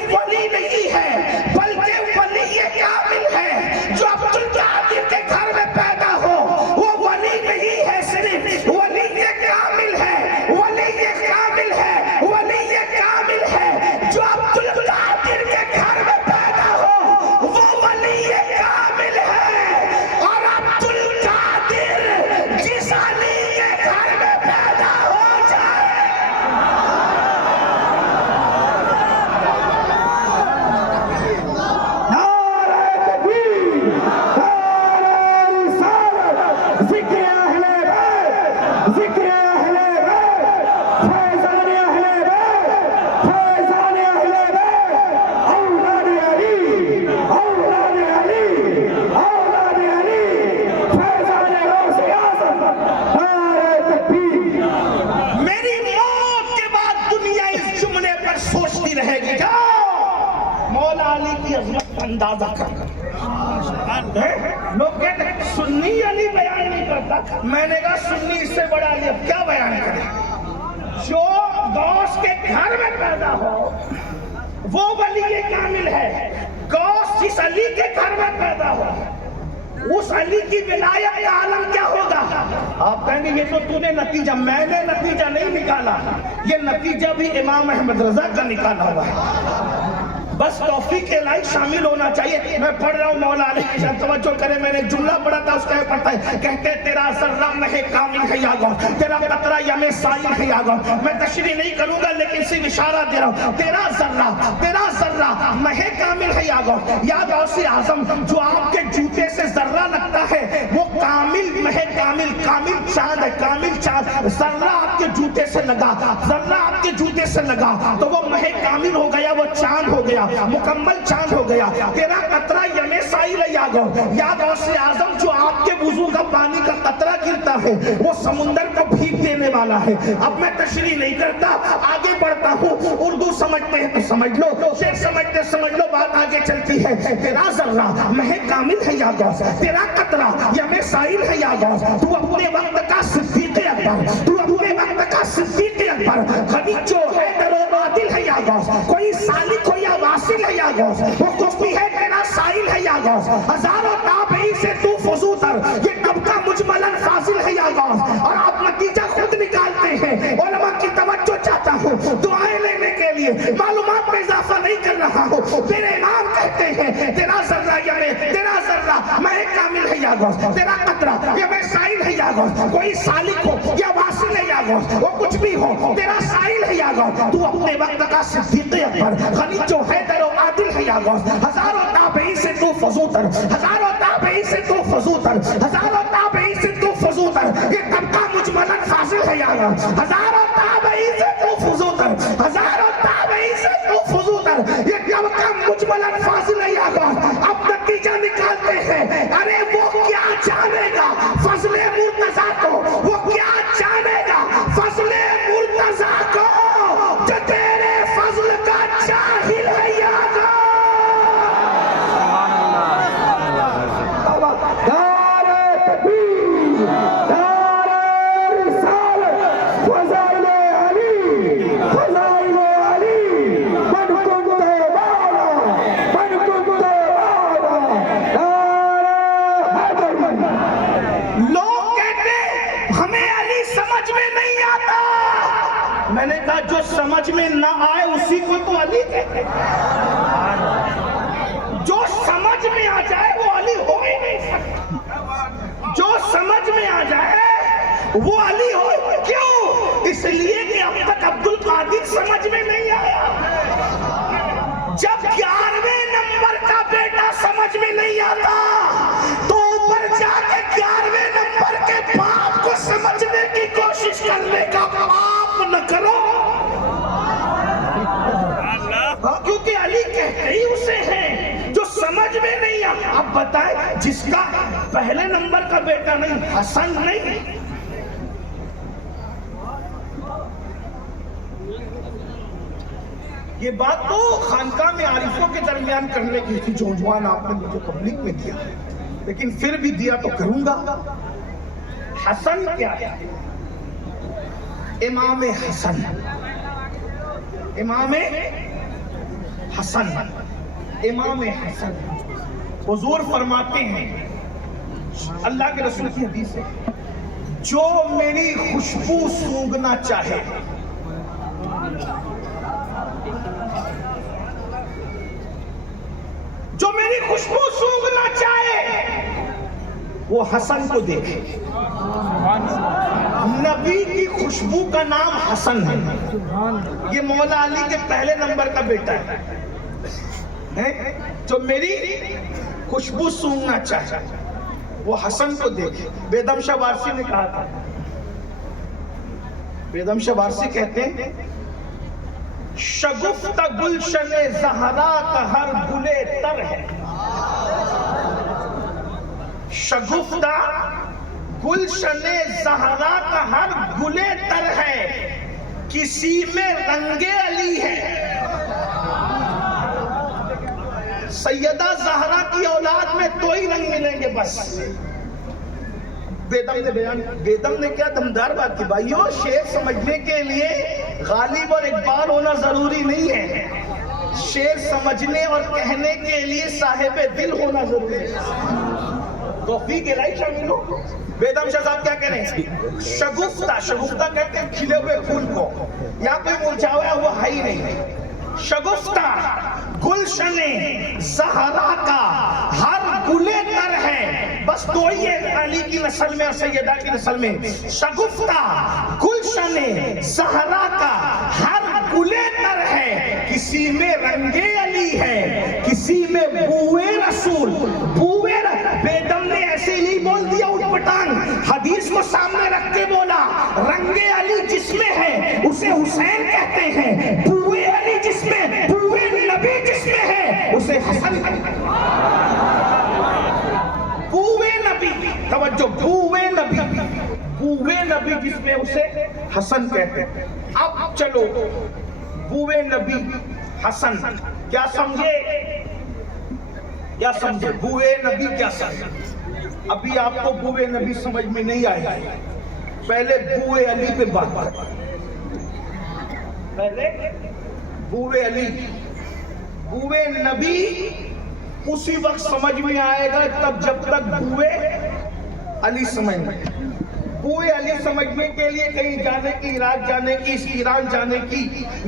صرف ولی نہیں ہے بلکہ ولی کامل ہے جو عبد القادر کے گھر میں پیدا ہو وہ ولی نہیں ہے صرف ولی کامل ہے ولی کامل ہے ولی کامل ہے جو عبد القادر کے گھر میں پیدا ہو وہ ولی کامل ہے اور عبد القادر جس علی کے گھر میں پیدا ہو جائے اندازہ کر لوگ کہتے ہیں سنی علی بیان نہیں کرتا میں نے کہا سنی اس سے بڑا علی اب کیا بیان کرے جو غوث کے گھر میں پیدا ہو وہ ولی کامل ہے غوث جس علی کے گھر میں پیدا ہو اس علی کی ولایت کا عالم کیا ہوگا آپ کہیں گے یہ تو نے نتیجہ میں نے نتیجہ نہیں نکالا یہ نتیجہ بھی امام احمد رضا کا نکالا ہوا ہے بس توفیق الہی شامل ہونا چاہیے میں پڑھ رہا ہوں مولا علیہ توجہ کرے میں نے جملہ پڑھا تھا اس کا پڑھتا ہے کہتے تیرا ذرہ مہ کامل ہے یا غوث تیرا قطرہ یم سائل ہے یا غوث میں تشریح نہیں کروں گا لیکن صرف اشارہ دے رہا ہوں تیرا ذرہ مہ کامل ہے یا غوث یا غوث اعظم جو آپ کے جوتے سے ذرہ لگتا ہے وہ کامل مہ کامل چاند ہے کامل چاند ذرہ آپ کے جوتے سے لگا ذرہ آپ کے جوتے سے لگا تو وہ مہ کامل ہو گیا وہ چاند ہو گیا مکمل چاند ہو گیا تیرا قطرہ یم سائل یا غوث اعظم جو آپ کے وضو کا پانی کا قطرہ گرتا ہے وہ سمندر کو بھیگ دینے والا ہے اب میں تشریح نہیں کرتا آگے بڑھتا ہوں اردو سمجھتے ہیں تو سمجھ لو شعر سمجھتے سمجھ لو بات آگے چلتی ہے تیرا ذرہ مہ کامل ہے یا غوث تیرا قطرہ یم سائل ہے یا غوث تو اپنے وقت کا صدیق اکبر تو اپنے وقت کا صدیق اکبر غنی جو ہے حیدر و عادل ہے یا غوث کوئی سالک ہو یا واصل ہے یا غوث وہ کفی ہے تیرا سائل ہے یا غوث ہزاروں تابعی سے تو فضوتر یہ طبقہ مجملاً فاضل ہے یا غوث اور آپ نتیجہ خود نکالتے ہیں علماء کی توجہ چاہتا ہوں دعائیں لینے کے لیے معلومات میں اضافہ نہیں کر رہا ہوں میرے امام کہتے ہیں تیرا ذرہ مہ کامل ہے یا غوث تیرا قطرہ یم سائل ہے یا غوث کوئی سالک ہو یا واصل ہے یا غوث وہ کچھ بھی ہو تیرا سائل ہے یا غوث تو اپنے وقت کا صدیق اکبر غنی جو حیدر و عادل ہے یا غوث ہزاروں تابعی سے تو فضوتر ہزاروں تابعی سے تو فضوتر ہزاروں تابعی سے تو فضوتر یہ طبقہ مجملاً فاضل ہے یا غوث ہزاروں تابعی سے تو فضوتر ہزاروں تابعی سے تو فضوتر یہ طبقہ مجملاً فاضل ہے یا غوث اب نتیجہ نکالتے ہیں ارے وہ کیا جانے گا فضل مرتضیٰ کو وہ کیا جانے گا فضل مرتضیٰ کو جو تیرے فضل کا جاہل ہے یا غوث نعرہ تکبیر نعرہ رسالت فضائل علی من کنت بالا لوگ کہتے ہمیں علی سمجھ میں نہیں آتا میں نے کہا جو سمجھ میں نہ آئے اسی کو تو علی کہتے جو سمجھ میں آ جائے وہ علی ہو ہی نہیں سکتا جو سمجھ میں آ جائے وہ علی ہو کیوں اس لیے کہ اب تک عبد القادر سمجھ میں نہیں آیا جب 11ویں نمبر کا بیٹا سمجھ میں نہیں آتا تو اوپر جا کے 11ویں نمبر کے باپ کو سمجھنے کی کوشش کرنے کا پاپ نہ کرو کیونکہ علی کہتے ہی اسے ہیں جو سمجھ میں نہیں آتا اب بتائیں جس کا پہلے نمبر کا بیٹا نہیں حسن نہیں یہ بات تو خانقاہ میں عارفوں کے درمیان کرنے کی تھی جو عنوان آپ نے مجھے پبلک میں دیا لیکن پھر بھی دیا تو کروں گا حسن کیا ہے امام حسن امام حسن، امام حسن، حضور فرماتے ہیں، اللہ کے رسول کی حدیث ہے، جو میری خوشبو سونگھنا چاہے، جو میری خوشبو سونگھنا چاہے وہ حسن کو دیکھے۔ نبی کی خوشبو کا نام حسن ہے، یہ مولا علی کے پہلے نمبر کا بیٹا ہے، جو میری خوشبو سونگھنا چاہے وہ حسن کو دیکھے۔ بیدم شاہ وارسی نے کہا تھا، بیدم شاہ وارسی کہتے ہیں، شگفتہ گلشن زہرا کا ہر گلے تر ہے، شگفتہ گلشن زہرا کا ہر گلے تر ہے، کسی میں رنگ علی ہے۔ سیدہ زہرا کی اولاد میں دو ہی رنگ ملیں گے بس۔ بیدم نے کیا دمدار بات کی، بھائیو شعر سمجھنے کے لیے غالب اور اقبال ہونا ضروری نہیں ہے، شعر سمجھنے اور کہنے کے لیے صاحب دل ہونا ضروری ہے۔ توفیق الہی شامل ہو۔ بیدم شاہ صاحب کیا کہہ رہے ہیں؟ شگفتہ، شگفتہ کہتے ہیں کھلے ہوئے پھول کو، یا کوئی مرجھا ہوا ہے وہ ہے ہی نہیں۔ شگفتہ گلشن زہرا کا ہر گلے تر ہے، بس دو ہی ہے علی کی نسل میں اور سیدہ کی نسل میں۔ شگفتہ گلشن زہرا کا ہر گلے تر ہے، کسی میں رنگ علی ہے، کسی میں بوئے رسول۔ بوئے بیدم نے ایسے ہی نہیں بول دیا اٹھ پٹانگ، حدیث کو سامنے رکھ کے بولا، رنگ علی جس میں ہے اسے حسین کہتے ہیں، بوئے علی جس میں، بوئے نبی جس میں ہے اسے حسن کہتے ہیں۔ بوئے نبی، توجہ، بوئے نبی، بوئے نبی جس میں اسے حسن کہتے ہیں۔ اب چلو بوئے نبی حسن کیا سمجھے؟ کیا سمجھے بوئے نبی کیا سمجھے؟ ابھی آپ کو بوئے نبی سمجھ میں نہیں آئے، پہلے بوئے علی پہ بات کریں۔ پہلے بوئے علی، بوئے نبی اسی وقت سمجھ میں آئے گا تب جب تک بوئے علی سمجھ میں۔ بوئے علی سمجھنے کے لیے کہیں جانے کی، عراق جانے کی، ایران جانے کی،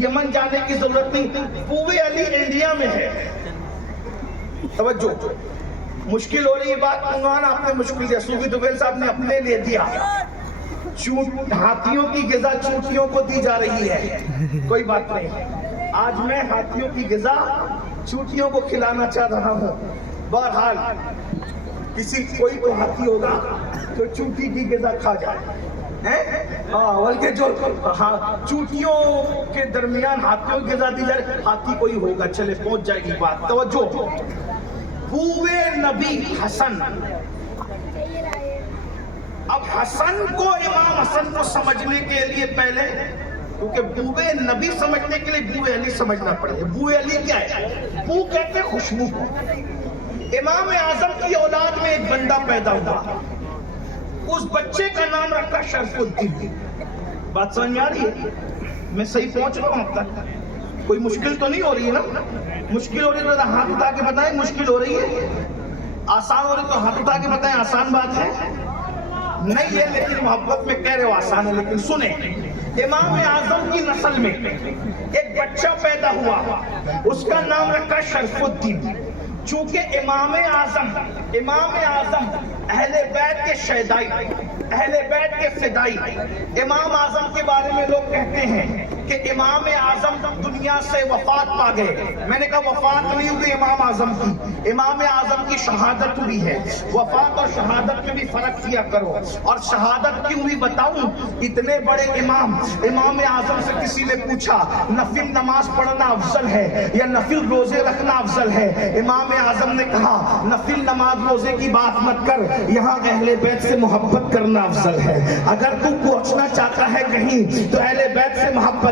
یمن جانے کی ضرورت نہیں، بوئے علی انڈیا میں ہے۔ توجہ، مشکل ہو رہی ہے بات، عنوان آپ نے مشکل دیا، صوفی طفیل صاحب نے اپنے لے دیا، ہاتھیوں کی غذا چونٹیوں کو دی جا رہی ہے، کوئی بات نہیں، آج میں ہاتھیوں کی غذا چونٹیوں کو کھلانا چاہ رہا ہوں۔ بہرحال کسی کوئی تو ہاتھی ہوگا جو چونٹی کی غذا کھا جائے، بلکہ جو چونٹیوں کے درمیان ہاتھیوں کی غذا دی جائے، ہاتھی کوئی ہوگا، چلے پہنچ جائے گی بات۔ توجہ، بوئے نبی حسن۔ اب حسن کو، امام حسن کو سمجھنے کے لیے پہلے، کیونکہ بوئے نبی سمجھنے کے لیے بوئے علی سمجھنا پڑے گا۔ بوئے علی کیا ہے؟ بو کہتے ہیں خوشبو کو۔ امام اعظم کی اولاد میں ایک بندہ پیدا ہوا، اس بچے کا نام رکھا شرف الدین۔ بات سمجھ میں آ رہی ہے؟ میں صحیح پہنچ رہا ہوں اب تک؟ کوئی مشکل تو نہیں ہو رہی ہے نا؟ مشکل ہو رہی ہے تو ہاتھ اٹھا کے بتائیں مشکل ہو رہی ہے، آسان ہو رہی تو ہاتھ اٹھا کے بتائیں آسان بات ہے نہیں ہے، لیکن محبت میں کہہ رہے ہو آسان ہے، لیکن سنیں، امام اعظم کی نسل میں ایک بچہ پیدا ہوا، اس کا نام رکھا شرف الدین۔ چونکہ امام اعظم اہل بیت کے شیدائی، اہل بیت کے فدائی، امام اعظم کے بارے میں لوگ کہتے ہیں کہ امام اعظم دنیا سے وفات پا گئے۔ میں نے کہا وفات نہیں ہوئی امام اعظم کی، امام اعظم کی شہادت ہوئی ہے۔ وفات اور شہادت میں بھی فرق کیا کرو، اور شہادت کیوں بھی بتاؤں، اتنے بڑے امام اعظم سے کسی نے پوچھا نفل نماز پڑھنا افضل ہے یا نفل روزے رکھنا افضل ہے؟ امام اعظم نے کہا نفل نماز روزے کی بات مت کر، یہاں اہل بیت سے محبت کرنا افضل ہے۔ اگر تو پہنچنا چاہتا ہے کہیں تو اہل بیت سے محبت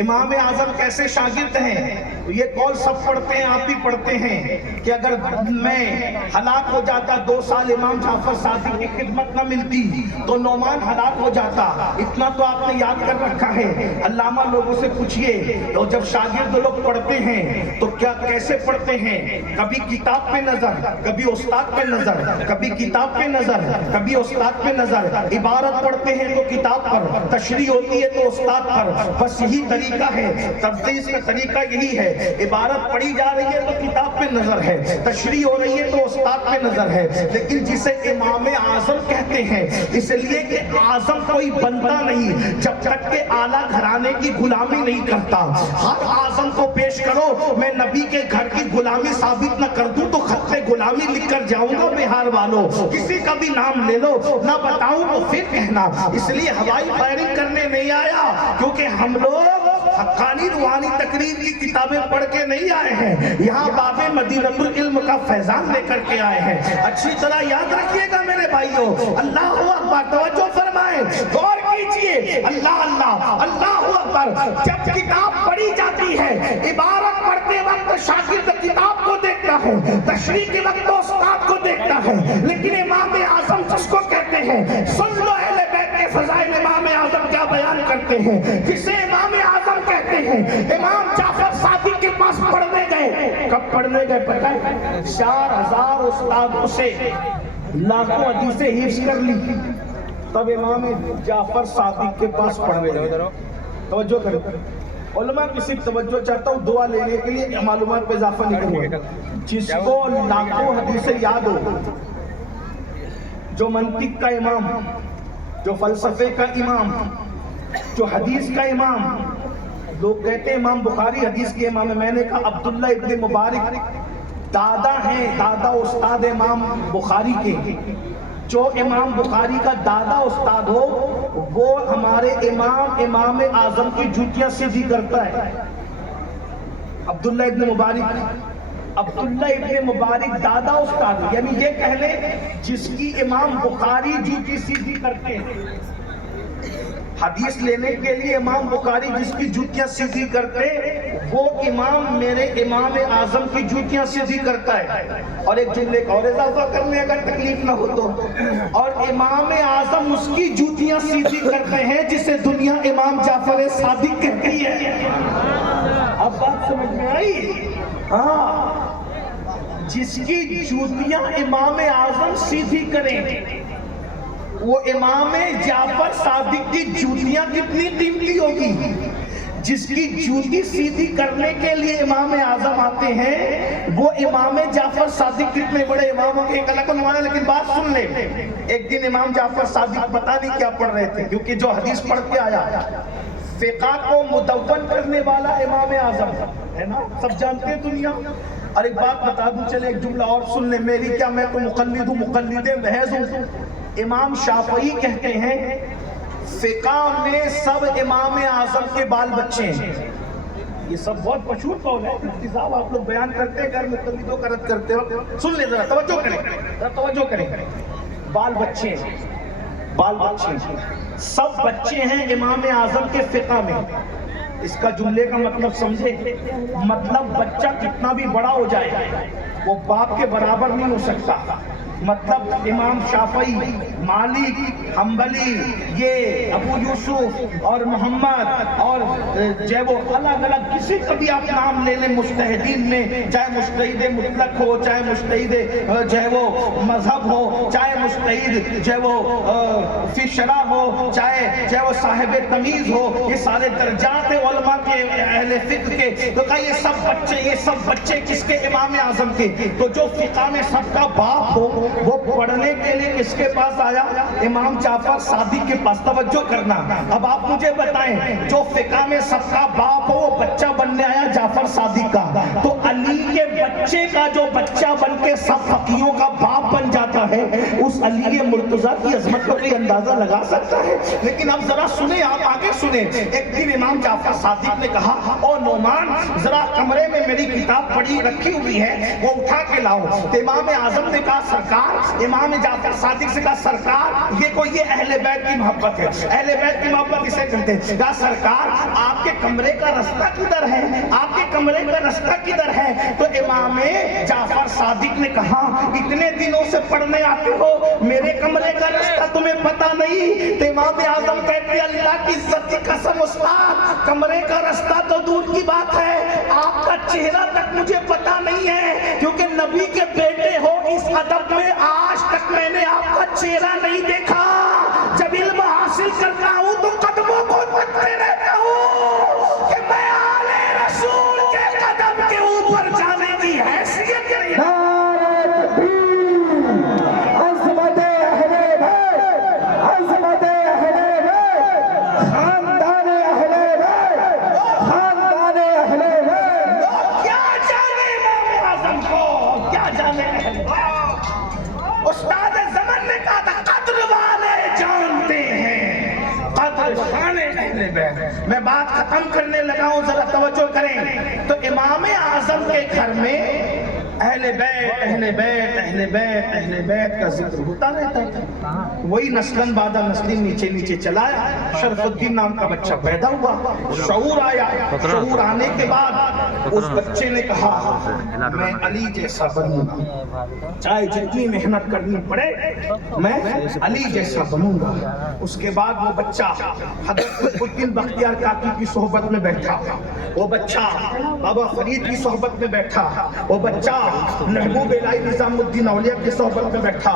امام اعظم کیسے شاگرد ہیں؟ یہ قول سب پڑھتے ہیں، آپ بھی پڑھتے ہیں کہ اگر میں ہلاک ہو جاتا 2 سال امام جعفر صادق کی خدمت نہ ملتی تو نعمان ہلاک ہو جاتا. اتنا تو آپ نے یاد کر رکھا ہے. علامہ لوگوں سے پوچھئے، اور جب شاگرد لوگ پڑھتے ہیں تو کیا کیسے پڑھتے ہیں؟ کبھی کتاب پہ نظر، کبھی استاد پہ نظر، کبھی کتاب پہ نظر، کبھی استاد پہ نظر. عبارت پڑھتے ہیں تو کتاب پر، تشریح ہوتی ہے تو استاد پر. بس یہی طریقہ ہے، تدریس کا طریقہ یہی ہے. عبارت پڑھی جا رہی ہے تو کتاب پہ نظر ہے، تشریح ہو رہی ہے تو استاد پہ نظر ہے. لیکن جسے امام اعظم کہتے ہیں اس لیے کہ اعظم کوئی بنتا نہیں جب تک کہ اعلیٰ گھرانے کی غلامی نہیں کرتا. ہر اعظم کو پیش کرو، میں نبی کے گھر کی غلامی ثابت نہ کر دوں تو خط پہ غلامی لکھ کر جاؤں گا. بہار والوں، کسی کا بھی نام لے لو، نہ بتاؤں تو پھر کہنا. اس لیے ہوائی فائرنگ کرنے نہیں آیا، کیونکہ ہم لوگ حقانی روحانی تقریر کی کتابیں پڑھ کے نہیں آئے ہیں، یہاں باب مدینۃ العلم کا فیضان لے کر کے آئے ہیں. اچھی طرح یاد رکھیے گا میرے بھائیوں. اللہ اکبر، توجہ فرمائیں، غور کیجئے. اللہ اللہ اللہ اکبر. جب کتاب پڑھی جاتی ہے، عبارت پڑھتے وقت شاگرد کتاب کو دیکھتا ہے، تشریح کے وقت استاد کو دیکھتا ہے. لیکن امام اعظم جس کو کہتے ہیں، سن لو اہل بیت کے فضائل امام اعظم کیا بیان کرتے ہیں. جسے امام اعظم کہتے ہیں، امام جعفر صادق کے پاس پڑھنے گئے. کب پڑھنے گئے پتہ ہے؟ 4000 استادوں سے لاکھوں حدیثیں حفظ کر لی، تب امام جعفر صادق کے پاس پڑھنے گئے. توجہ کریں علماء کی صرف توجہ چاہتا ہوں، دعا لینے کے لیے معلومات پہ اضافہ نہیں کروں گا. جس کو لاکھوں حدیثیں یاد ہو، جو منطق کا امام، جو فلسفے کا امام، جو حدیث کا امام، لوگ کہتے ہیں امام بخاری حدیث کے امام ہے. میں نے کہا عبداللہ ابن مبارک دادا ہیں، دادا استاد امام بخاری کے. جو امام بخاری کا دادا استاد ہو وہ ہمارے امام اعظم کی جوتیاں سیدھی کرتا ہے. عبداللہ ابن مبارک دادا استاد، یعنی یہ کہہ لیں جس کی امام بخاری جوتی سیدھی کرتے ہیں. حدیث لینے کے لیے امام بخاری جس کی جوتیاں سیدھی کرتے، وہ امام میرے امام اعظم کی جوتیاں سیدھی کرتا ہے. اور ایک جملے کا اور اضافہ کر لیں اگر تکلیف نہ ہو تو، اور امام اعظم اس کی جوتیاں سیدھی کرتے ہیں جسے دنیا امام جعفر صادق کہتی ہے. اب بات سمجھ میں آئی؟ ہاں، جس کی جوتیاں امام اعظم سیدھی کریں، وہ امام جعفر صادق کی جوتیاں کتنی قیمتی ہوگی. جس کی جوتی سیدھی کرنے کے لیے امام اعظم آتے ہیں، وہ امام جعفر صادق کتنے بڑے امام ہوں گے ایک الگ عنوان ہے. لیکن بات سن لیں، ایک دن امام جعفر صادق پتہ نہیں کیا پڑھ رہے تھے، کیونکہ جو حدیث پڑھ کے آیا فقہ کو مدون کرنے والا امام اعظم ہے نا، سب جانتے ہیں دنیا. اور ایک بات بتا دوں، چلے ایک جملہ اور سن لیں. میری کیا، میں تو مقلد ہوں، مقلد محض ہوں. امام شافعی کہتے ہیں فقہ میں سب امام اعظم کے بال بچے ہیں. یہ سب بہت مشہور قول ہے، مفتی صاحب آپ لوگ بیان کرتے ہیں غیر مقلدوں کا رد کرتے ہو. سن لیں ذرا، توجہ کریں. بال بچے ہیں، سب بچے ہیں امام اعظم کے فقہ میں. اس کا جملے کا مطلب سمجھے، مطلب بچہ کتنا بھی بڑا ہو جائے وہ باپ کے برابر نہیں ہو سکتا. مطلب امام شافعی، مالک، حنبلی، یہ ابو یوسف اور محمد اور جو وہ الگ الگ کسی کا بھی آپ نام لے لیں مجتہدین میں، چاہے مجتہد مطلق ہو، چاہے مجتہد جو ہے وہ مذہب ہو، چاہے مجتہد جو ہے وہ فی شرع ہو، چاہے وہ صاحب تمیز ہو، یہ سارے درجات علماء کے اہل فقہ کے. تو کہا یہ سب بچے کس کے؟ امام اعظم کے. تو جو فقہ میں سب کا باپ ہو وہ پڑھنے کے لیے کس کے پاس آیا؟ امام جعفر صادق کے پاس. توجہ کرنا. اب آپ مجھے بتائیں، جو فقہ میں سب کا باپ ہو وہ بچہ بننے آیا جعفر صادق کا، تو علی کے بچے کا جو بچہ بن کے سب فقیوں کا باپ بن جاتا ہے، اس علی مرتضیٰ کی عظمت کا کوئی اندازہ لگا سکتا ہے؟ لیکن اب ذرا سنیں، آپ آگے سنیں۔ ایک دن امام جعفر صادق نے کہا او نعمان ذرا کمرے میں میری کتاب پڑھی رکھی ہوئی ہے وہ اٹھا کے لاؤ۔ تو امام اعظم نے کہا سرکار، امام جعفر صادق سے کہا سرکار یہ اہل بیت کی محبت ہے، اہل بیت کی محبت اسے کہتے ہیں۔ کہا سرکار آپ کے کمرے کا رستہ کدھر ہے، آپ کے کمرے کا رستہ کدھر ہے؟ تو امام جعفر صادق نے کہا اتنے دنوں سے پڑھنے آتے ہو میرے کمرے کا رستہ تمہیں پتا نہیں؟ تو امام اعظم کہتے اللہ کی عزت کی قسم استاد کمرے کا رستہ تو دور کی بات ہے، آپ کا چہرہ تک مجھے پتا نہیں ہے، کیونکہ نبی کے بیٹے ہو اس ادب میں آج تک میں نے آپ کا چہرہ نہیں دیکھا۔ جب علم حاصل کرتا ہوں تو قدموں کو پکڑے رہتا ہوں کہ میں آل رسول کے قدم کے اوپر جانے کی حیثیت نہیں ہے۔ عظمت اہل بیت، عظمت اہل بیت، خاندان اہل بیت، خاندان اہل بیت۔ کیا جانے امام اعظم کو، کیا جانے اہل بیت۔ استاد زمن نے کہا تھا قدر والے جانتے ہیں قدر خان اہل بیت۔ میں بات ختم کرنے لگا ہوں، ذرا توجہ کریں۔ تو امام اعظم کے گھر میں اہل بیت اہل بیت اہل بیت اہل بیت کا ذکر ہوتا رہتا تھا۔ وہی نسلاً بعد نسلی نیچے نیچے چلایا، شرف الدین نام کا بچہ پیدا ہوا، شعور آیا، شعور آنے کے بعد اس بچے نے کہا میں علی جیسا بنوں گا، چاہے جتنی محنت کرنی پڑے میں علی جیسا بنوں گا۔ اس کے بعد وہ بچہ حضرت قطب الدین بختیار کاکی کی صحبت میں بیٹھا، وہ بچہ بابا فرید کی صحبت میں بیٹھا، وہ بچہ محبوب الہی نظام الدین اولیاء کی صحبت میں بیٹھا،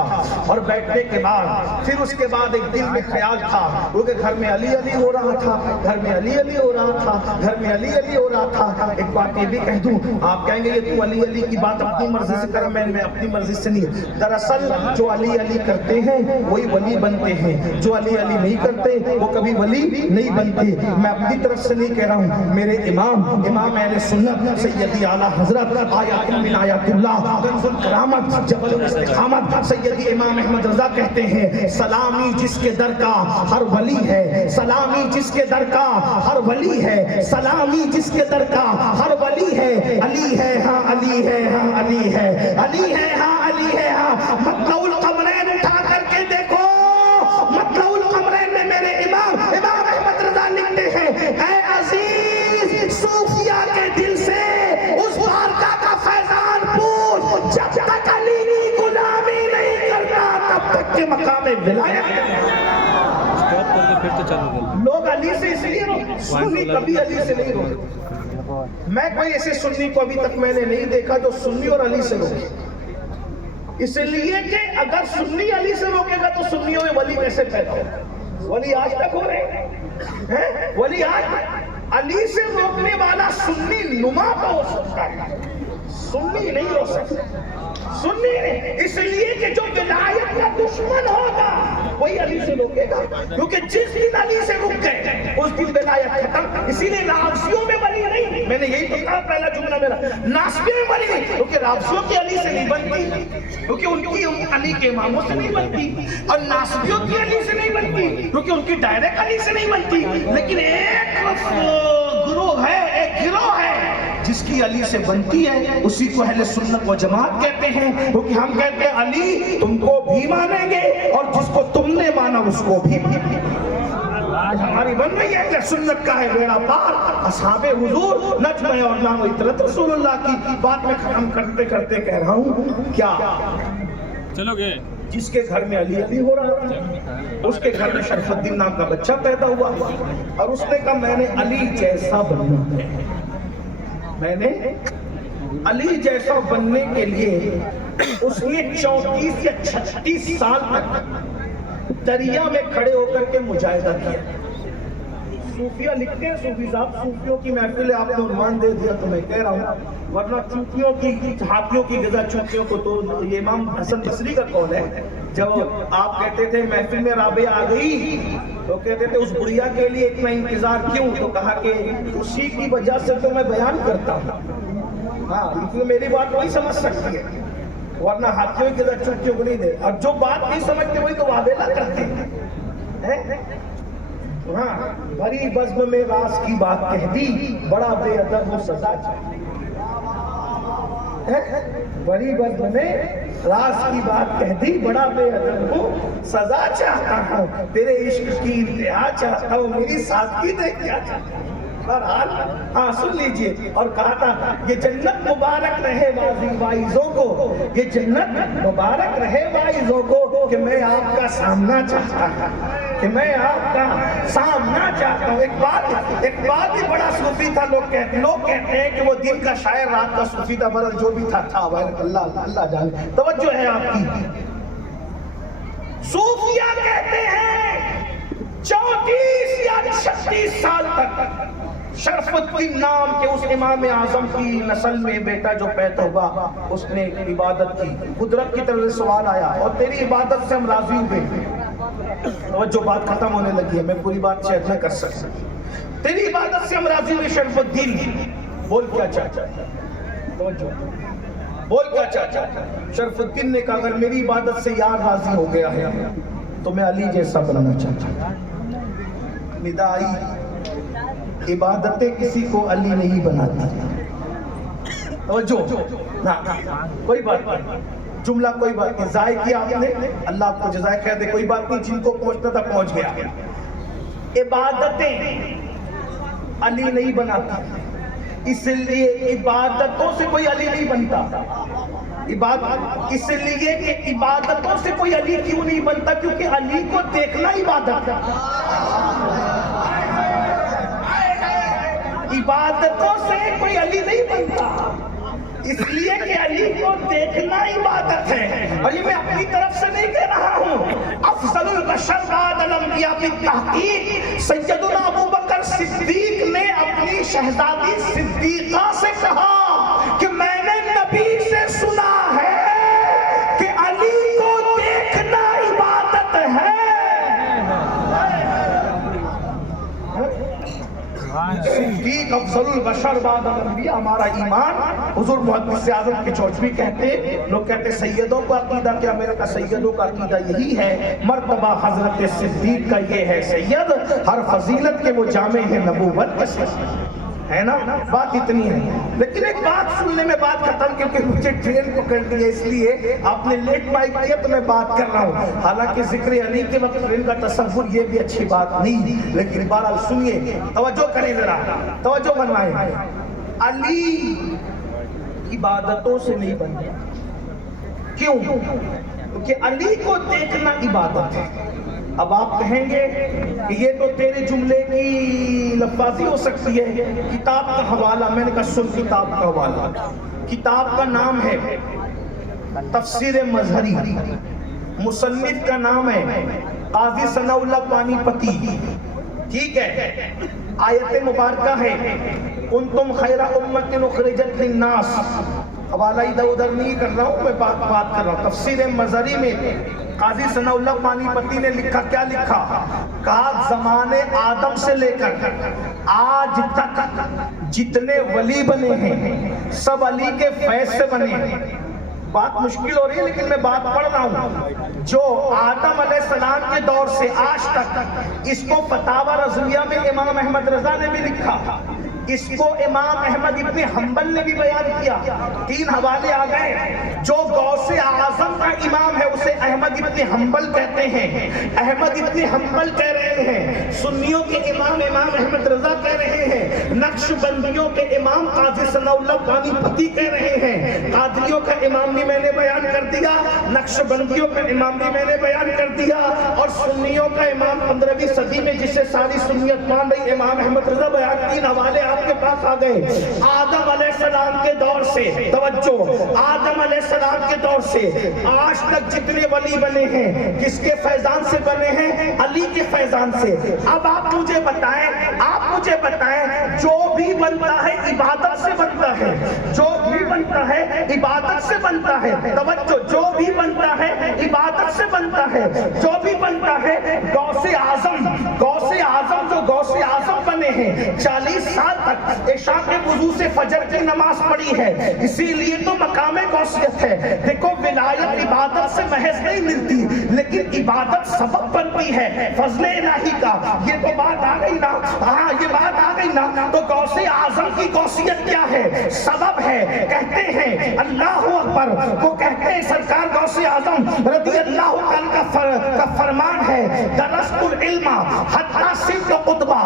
اور بیٹھنے کے بعد پھر اس کے بعد ایک دل میں خیال تھا کیونکہ گھر میں علی علی ہو رہا تھا، گھر میں علی علی ہو رہا تھا، گھر میں علی علی ہو رہا تھا۔ ایک بات یہ بھی کہہ دوں، آپ کہیں گے یہ تو علی علی کی بات اپنی مرضی سے کرا، میں اپنی مرضی سے نہیں۔ دراصل جو علی علی کرتے ہیں وہی ولی بنتے ہیں، جو علی علی نہیں کرتے وہ کبھی ولی نہیں بنتے۔ میں اپنی طرف سے نہیں کہہ رہا ہوں، میرے امام اہل سنت سیدی اعلیٰ حضرت آیات من آیات اللہ کنز الکرامت جبل الاستقامت سیدی امام احمد رضا کہتے ہیں سلامی جس کے در کا ہر ولی ہے، سلامی جس کے در کا ہر ولی ہے، سلامی جس کے در کا ہر ولی ہے، علی ہے ہاں علی ہے ہاں علی ہے، علی ہے ہاں علی ہے ہاں۔ مطلع القمرین اٹھا کر کے دیکھو، مطلع القمرین میں میرے امام احمد رضا لکھتے ہیں اے عزیز صوفیہ کے دل سے اس بارگاہ کا فیضان پوچھ، جب تک علی کی غلامی نہیں کرتا تب تک کے مقام ولایت۔ لوگ علی سے اس لیے سنی کبھی علی سے نہیں روکے۔ میں کوئی ایسے سنی کو ابھی تک میں نے نہیں دیکھا جو سنی اور علی سے روکے، اس لیے کہ اگر سنی علی سے روکے گا تو سنیوں میں ولی کیسے پیدا ہو؟ ولی آج تک ہو رہے ہیں، ولی آج علی سے روکنے والا سنی نما تو ہو سکتا ہے، سنی نہیں ہو سکتا، سنی نہیں، اس لیے کہ جو ولایت کا دشمن ہوگا وہی علی سے روکے گا، کیونکہ جس دن علی سے رک گئے اس دن ولایت ختم۔ اسی لیے رابضیوں میں ولی نہیں، میں نے یہی تو کہا پہلا جملہ میرا، ناسبیوں میں ولی نہیں، کیونکہ رابضیوں کی علی سے نہیں بنتی، کیونکہ ان کی علی کے اماموں سے نہیں بنتی، اور ناسبیوں کی علی سے نہیں بنتی کیونکہ ان کی ڈائریکٹ علی سے نہیں بنتی۔ لیکن ایک گروہ ہے، ایک گروہ ہے جس کی علی سے بنتی ہے، اسی کو اہل سنت و جماعت کہتے ہیں، کیونکہ ہم کہتے ہیں علی تم کو بھی مانیں گے اور جس کو تم نے مانا اس کو بھی۔ آج ہماری بن رہی ہے اہل سنت کا ہے بیڑا پار، اصحاب حضور نجم اور نام اطرت رسول اللہ کی بات میں ختم کرتے کرتے کہہ رہا ہوں کیا چلو گے جس کے گھر میں علی علی ہو رہا تھا اس کے گھر میں شرف الدین نام کا بچہ پیدا ہوا، اور اس نے کہا میں نے علی جیسا بننا ہے، میں نے علی جیسا بننے کے لیے اس نے 34 یا 36 سال تک دریا میں کھڑے ہو کر کے مجاہدہ کیا۔ صوفیہ لکھتے ہیں، صوفی صاحب صوفیوں کی محفل ہے، آپ نے عنوان دے دیا تو میں کہہ رہا ہوں، ورنہ چوکیوں کی ہاتھیوں کی غذا چوکیوں کو تو یہ امام حسن بصری کا قول ہے۔ جب آپ کہتے تھے محفل میں رابعہ آ گئی تو کہتے تھے اس بڑھیا کے لیے اتنا انتظار کیوں؟ تو کہا کہ اسی کی وجہ سے تو میں بیان کرتا ہوں، ہاں اس لیے میری بات وہی سمجھ سکتی ہے۔ ورنہ ہاتھیوں کی طرح چٹکیوں کو نہیں دے. اور جو بات نہیں سمجھتے وہی تو واویلا کرتے ہیں. ہاں بھری بزم میں راز کی بات کہہ دی, بڑا بے ادب وہ سزا چاہتا. بڑی بزم میں راز کی بات کہہ دی, بڑا بے ادب ہوں, سزا چاہتا ہوں, تیرے عشق کی انتہا چاہتا ہوں, میری سادگی دیکھ کیا چاہتا ہوں. بہرحال ہاں سن لیجئے. اور کہا تھا یہ جنت مبارک رہے واعظوں کو, یہ جنت مبارک رہے واعظوں کو کہ میں آپ کا سامنا چاہتا ہوں, کہ میں آپ کا سامنا چاہتا ہوں. ایک بات بھی بڑا صوفی تھا. لوگ کہتے ہیں کہ وہ دن کا شاعر رات کا صوفی تھا. برل جو بھی تھا اللہ جانے. توجہ ہے آپ کی. صوفیہ کہتے ہیں 34 یا 36 سال تک شرف الدین نام کے اس امام اعظم کی نسل میں بیٹا جو پیدا ہوا, اس نے عبادت کی. قدرت کی طرف سے سوال آیا اور تیری عبادت سے ہم راضی ہوئے. اور جو بات ختم ہونے لگی ہے, میں پوری بات شاید نہ کر سکتا. تیری عبادت سے ہم راضی ہوئے شرف الدین, بول کیا چاہتا ہے, بول کیا چاہتا ہے. شرف الدین نے کہا اگر میری عبادت سے یار راضی ہو گیا ہے تو میں علی جیسا بننا چاہتا ہوں. ندا آئی, عبادتیں کسی کو علی نہیں بناتی. کوئی بات نہیں, جملہ کوئی بات نہیں, ضائع کیا آپ نے, اللہ آپ کو جزائے خیر دے. کوئی بات نہیں, جن کو پہنچنا تھا پہنچ گیا. عبادتیں علی نہیں بناتی, اس لیے عبادتوں سے کوئی علی نہیں بنتا. اس لیے کہ عبادتوں سے کوئی علی کیوں نہیں بنتا, کیونکہ علی کو دیکھنا عبادت ہے. عبادتوں سے کوئی علی نہیں بنتا, اس لیے کہ علی کو دیکھنا عبادت ہے. اور یہ میں اپنی طرف سے نہیں کہہ رہا ہوں, افضل البشر بعد الانبیاء بالتحقیق سیدنا ابوبکر صدیق نے اپنی شہزادی صدیقہ سے کہا کہ میں نے نبی سے سنا ہے کہ علی کو دیکھنا عبادت ہے. صدیق افضل البشر بعد الانبیاء. ہمارا ایمان حضور محدث اعظم کے چوچوی کہتے, لوگ کہتے سیدوں کا عقیدہ کیا, میرا کا سیدوں کا عقیدہ یہی ہے, مرتبہ حضرت صدیق کا یہ ہے سید, ہر فضیلت کے وہ جامع ہے نبوت کے سید, ہے نا. بات اتنی ہے. لیکن ایک بات سننے میں بات ختم, کیونکہ مجھے ٹرین پکڑنی ہے, اس لیے آپ نے لیٹ مائک کیا تو میں بات کر رہا ہوں. حالانکہ ذکر علی کے وقت ٹرین کا تصور یہ بھی اچھی بات نہیں, لیکن بہرحال سنیے, توجہ کریں ذرا, توجہ بنوائیں. علی عبادتوں سے نہیں بنتا. کیوں؟ کیونکہ علی کو دیکھنا عبادت ہے. اب آپ کہیں گے کہ یہ تو تیرے جملے کی لفاظی ہو سکتی ہے, کتاب کا حوالہ. میں نے کہا سن کتاب کا حوالہ. کتاب کا نام ہے تفسیر مظہری, مصنف کا نام ہے قاضی ثناء اللہ پانی پتی. ٹھیک ہے, آیت مبارکہ ہے کنتم خیر امت اخرجت للناس. حوالہ ادھر ادھر نہیں کر رہا ہوں, میں بات کر رہا ہوں. تفسیر مظہری میں قاضی ثناء اللہ پانی پتی نے لکھا, کیا لکھا, کہا زمانے آدم سے لے کر آج تک جتنے ولی بنے ہیں سب علی کے فیض سے بنے ہیں. بات مشکل ہو رہی ہے لیکن میں بات پڑھ رہا ہوں. جو آدم علیہ السلام کے دور سے آج تک, اس کو فتاوی رضویہ میں امام احمد رضا نے بھی لکھا, اس کو امام احمد ابن حنبل نے بھی بیان کیا. 3 حوالے آ گئے. جو غوث اعظم کا امام ہے اسے احمد ابن حنبل کہتے ہیں. احمد ابن حنبل کہہ رہے ہیں, سنیوں کے امام احمد رضا کہہ رہے ہیں, نقش بندیوں کے امام قاضی ثناء اللہ پانی پتی کہہ رہے ہیں. قادریوں کا امام بھی میں نے بیان کر دیا, نقش بندیوں کا امام بھی میں نے بیان کر دیا, اور سنیوں کا امام 15ویں صدی میں جسے ساری سنیت مان رہی امام احمد رضا بیان. 3 حوالے آپ کے پاس آ گئے. آدم علیہ السلام کے دور سے, توجہ, آدم علیہ السلام کے دور سے آج تک جتنے ولی بنے ہیں کس کے فیضان سے بنے ہیں, علی کے فیضان سے. اب آپ مجھے بتائیں, جو بھی بنتا ہے عبادت سے بنتا ہے, جو بھی بنتا ہے عبادت سے بنتا ہے. توجہ, جو بھی بنتا ہے عبادت سے بنتا ہے. جو بھی بنتا ہے غوث اعظم جو غوث اعظم بنے ہیں 40 سال تک عشاء کے وضو سے فجر کی نماز پڑھی ہے, اسی لیے تو مقام غوثیت ہے. دیکھو ولایت عبادت سے محض نہیں ملتی, لیکن عبادت سبب بنتی ہے فضل الہی کا. یہ تو بات آ گئی نا, ہاں یہ بات آ گئی نا. تو غوث اعظم کی غوثیت کیا ہے؟ سبب ہے. کہتے ہیں اللہ اکبر, وہ کہتے ہیں سرکار غوث اعظم رضی اللہ عنہ کا فرمان ہے, درست العلم حتی صرف قطبہ.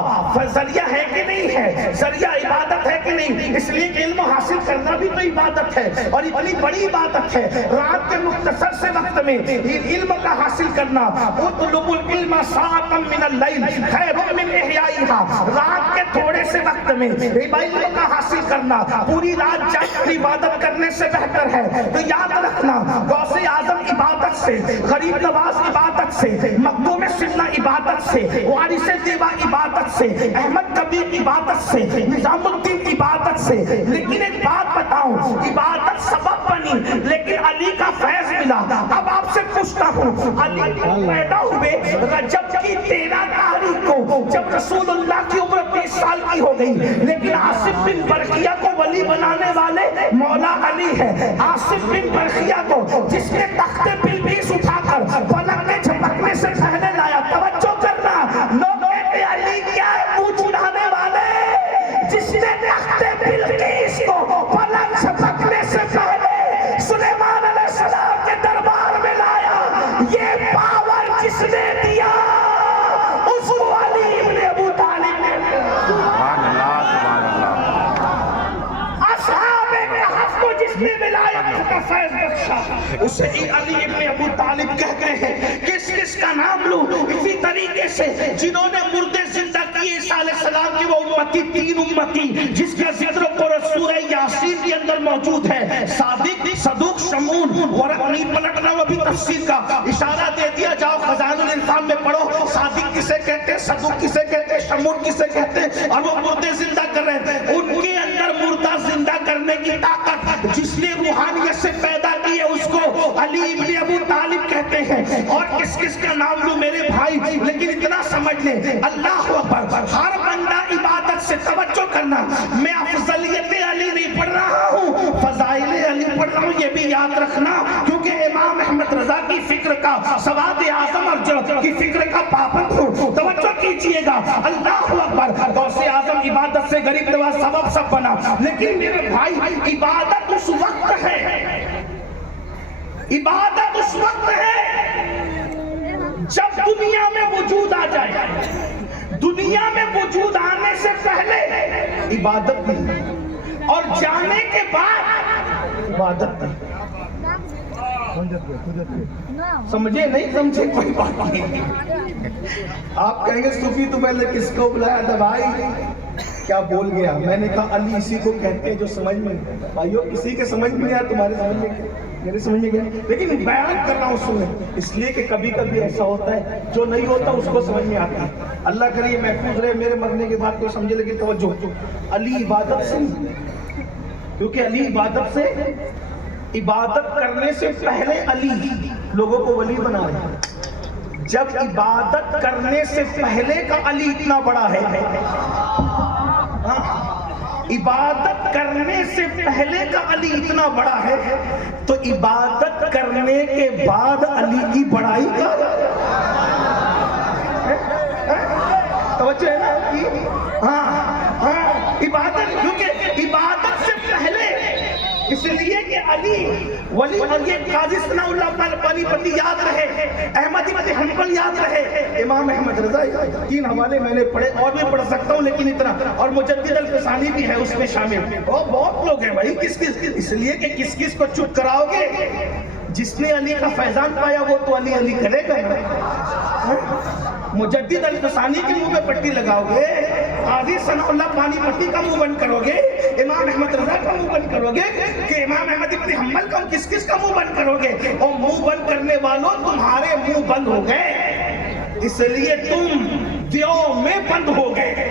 ذریعہ ہے کہ نہیں ہے؟ ذریعہ عبادت ہے کہ نہیں؟ اس لیے علم حاصل کرنا بھی تو عبادت ہے, اور اتنی بڑی عبادت ہے. رات کے مختصر سے وقت میں علم کا حاصل کرنا, اطلب العلم ساعتا من اللیل خیر من احیائها, رات کے تھوڑے سے وقت میں علم کا حاصل کرنا پوری رات جاگ کر عبادت کرنے سے بہتر ہے. تو یاد رکھنا, غوث اعظم عبادت سے, غریب نواز عبادت سے, مخدوم سنہ عبادت سے, وارث دیوا عبادت سے, احمد کبیر عبادت سے, نظام الدین عبادت سے. لیکن ایک بات بتاؤں, عبادت سبب بنی لیکن علی کا فیض ملا. اب آپ سے پوچھتا ہوں, علی پیدا ہوئے رجب کی 13 تاریخ کو, جب رسول اللہ کی عمر 20 سال کی ہو گئی, لیکن عاصف بن برقیہ کو ولی بنانے والے مولا علی ہے. عاصف بن برقیہ کو جس نے تخت بلقیس اٹھا کر فلک کے جھپکنے سے پہلے لایا. توجہ کرنا, لوگ کہتے علی کیا ہے منہ چڑھانے والے, جس نے تخت بلقیس کو فلک جھپکنے سے پہلے سلیمان علیہ السلام کے دربار میں لایا. یہ پاور جس نے دیا اس کو علی ابن ابو طالب نے دیا. سبحان اللہ, سبحان اللہ. اصحاب کہف کو جس نے ولایت کا فیض بخشا اسے علی ابن ابو طالب کہتے ہیں. کس کس کا نام لوں؟ اسی طریقے سے جنہوں نے مردے زندہ کیے عیسیٰ علیہ السلام کی وہ امتی, 3 امتی جس کا ذکر قرآن سورہ یاسین کے اندر موجود ہے. صادق, صدوق, شمعون. ورقنی پلٹنا وہ بھی تفسیر کا اشارہ دے دیا, جاؤ خزائن الانفام میں پڑھو. صادق کسے کہتے ہیں, صدوق کسے کہتے ہیں, شمعون کسے کہتے ہیں, اور وہ مردے زندہ کر رہے ہیں. ان کے اندر مردہ زندہ کرنے کی طاقت جس نے روحانیت سے پیدا کی ہے اس کو علی ابن ابو طالب کہتے ہیں. اور کس کس کا نام لوں میرے بھائی, لیکن اتنا سمجھ لیں, اللہ اکبر, ہر بندہ عبادت سے. توجہ کرنا, میں افضلیت علی نہیں پڑھ رہا ہوں, فضائل علی پڑھ رہا ہوں, یہ بھی یاد رکھنا, کیونکہ امام احمد رضا کی فکر کا, سواد اعظم اور کی فکر کا پابند ہوں. توجہ کیجئے گا, اللہ اکبر. غوث اعظم عبادت سے, غریب نواز سبب سب بنا. لیکن میرے بھائی عبادت اس وقت ہے, عبادت اس وقت ہے جب دنیا میں وجود آ جائے. دنیا میں وجود آنے سے پہلے عبادت نہیں, اور جانے کے بعد عبادت نہیں. سمجھے نہیں سمجھے کوئی بات نہیں. آپ کہیں گے صوفی تو پہلے کس کو بلایا تھا بھائی, کیا بول گیا. میں نے کہا علی اسی کو کہتے ہیں جو سمجھ میں, بھائیو کسی کے سمجھ میں آیا, تمہارے سمجھ میں, میرے سمجھ میں گیا, لیکن بیان کر رہا ہوں سنیں, اس لیے کہ کبھی کبھی ایسا ہوتا ہے جو نہیں ہوتا اس کو سمجھ میں آتا ہے. اللہ کرے یہ محفوظ رہے, میرے مرنے کے بعد کوئی سمجھے. لیکن توجہ, علی عبادت سے, کیونکہ علی عبادت سے, عبادت کرنے سے پہلے علی لوگوں کو ولی بنا رہے ہیں. جب عبادت کرنے سے پہلے کا علی اتنا بڑا ہے, عبادت کرنے سے پہلے کا علی اتنا بڑا ہے, تو عبادت کرنے کے بعد علی کی بڑائی کا توجہ ہے نا. عبادت, کیونکہ عبادت سے پہلے, اس لیے کہ علی ولی. اور یہ قاضی ثناء اللہ پانی پتی یاد رہے, احمد بن حنبل یاد رہے, امام احمد رضا. 3 حوالے میں نے پڑھے, اور بھی پڑھ سکتا ہوں لیکن اتنا, اور مجدد الفسانی بھی ہے اس میں شامل. اور بہت لوگ ہیں بھائی, کس کس, اس لیے کہ کس کس کو چپ کراؤ گے. جس نے علی کا فیضان پایا وہ تو علی علی کرے گا. مجدد الفسانی کے منہ میں پٹی لگاؤ گے, قاضی ثناء اللہ پانی پتی کا منہ بند کرو گے, امام احمد رضا کا منہ بند کرو گے, کہ امام احمد بن حنبل کا کس کس کا منہ بند کرو گے. اور منہ بند کرنے والوں تمہارے منہ بند ہو گئے, اس لیے تم دیو میں بند ہو گئے.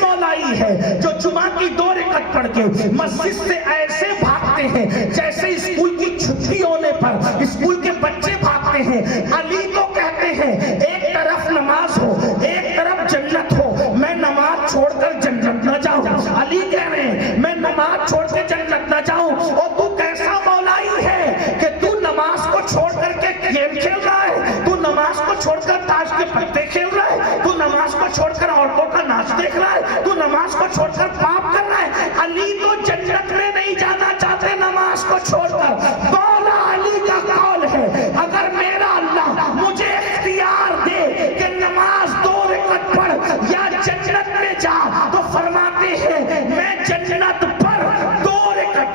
مولائی ہے جو جمعہ کی 2 رکعت پڑھ کے مسجد سے ایسے بھاگتے ہیں جیسے اسکول کی چھٹی ہونے پر اسکول کے بچے بھاگتے ہیں. علی کو کہتے ہیں ایک طرف نماز ہو ایک طرف جنت ہو, میں نماز چھوڑ کر جنت نہ جاؤں. علی کہہ رہے ہیں میں نماز چھوڑ کے جنت نہ جاؤں. اور تو کیسا مولائی ہے کہ تو نماز کو چھوڑ کر کے گیم کھیل رہا ہے, تو نماز کو چھوڑ کر تاش کے پتے کھیل رہا ہے, تو نماز کو چھوڑ کر عورتوں کا ناچ دیکھ رہا ہے, تو نماز کو چھوڑ کر پاپ کر رہا ہے. علی تو جنت میں نہیں جانا چاہتے نماز کو چھوڑ کر. مولا علی کا قول ہے اگر میرا اللہ مجھے اختیار دے کہ نماز 2 رکعت پڑھ یا جنت میں جا, تو فرماتے ہیں میں جنت پر 2 رکعت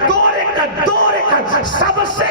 سب سے